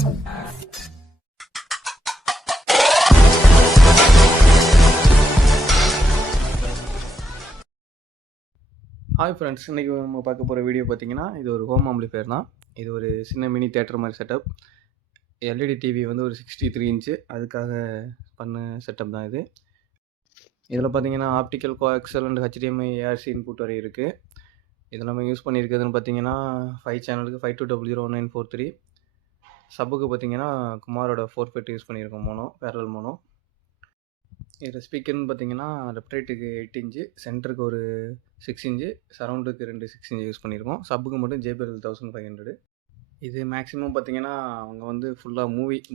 Hi friends, இன்றைக்கி நம்ம பார்க்க போகிற வீடியோ பார்த்தீங்கன்னா, இது ஒரு ஹோம் ஆம்பிளிஃபையர் தான். இது ஒரு சின்ன மினி தியேட்டர் மாதிரி செட்டப். எல்இடி டிவி வந்து ஒரு 63 இன்ச்சு அதுக்காக பண்ண செட்டப் தான் இது. இதில் பார்த்தீங்கன்னா optical coaxial and HDMI ARC input வரை இருக்குது. இதில் நம்ம யூஸ் பண்ணியிருக்கிறதுன்னு பார்த்தீங்கன்னா 5 சேனலுக்கு 52001943. சப்புக்கு பார்த்தீங்கன்னா குமாரோட 4 யூஸ் பண்ணியிருக்கோம், மோனோ பேரல் மோனோ. இதில் ஸ்பீக்கர்னு பார்த்தீங்கன்னா லெஃப்ட் ரைட்டுக்கு 8 இன்ச்சு, சென்டருக்கு ஒரு 6 இன்ச்சு, சரௌண்டுக்கு 2 6 இன்ச்சு யூஸ் பண்ணியிருக்கோம். சப்புக்கு மட்டும் JBL 1500. இது மேக்ஸிமம் பார்த்தீங்கன்னா அவங்க வந்து ஃபுல்லாக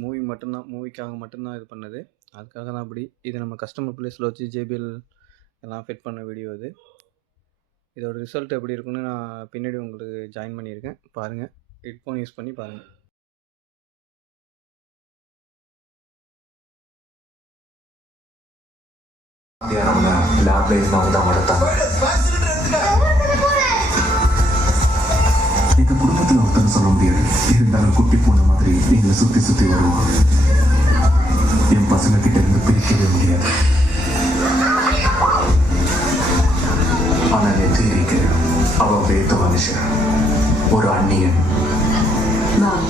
மூவி மட்டும்தான், மூவிக்காக மட்டும்தான் இது பண்ணது. அதுக்காக தான் அப்படி. இது நம்ம கஸ்டமர் ப்ளேஸில் வச்சு JBL எல்லாம் ஃபிட் பண்ண வீடியோ இது. இதோட ரிசல்ட் எப்படி இருக்குன்னு நான் பின்னாடி உங்களுக்கு ஜாயின் பண்ணியிருக்கேன், பாருங்கள். ஹெட்ஃபோன் யூஸ் பண்ணி பாருங்கள். எங்க குடும்பத்துல ஒருத்தர் சொல்ல முடியாது, இருந்தாலும் குட்டி போன மாதிரி எங்களை சுத்தி சுத்தி வருவோம். என் பசங்க கிட்ட இருந்து பிரிக்கவே முடியாது. ஆனா நெற்றிக்கு அவ வேத்த மனுஷன், ஒரு அந்நியன். நான்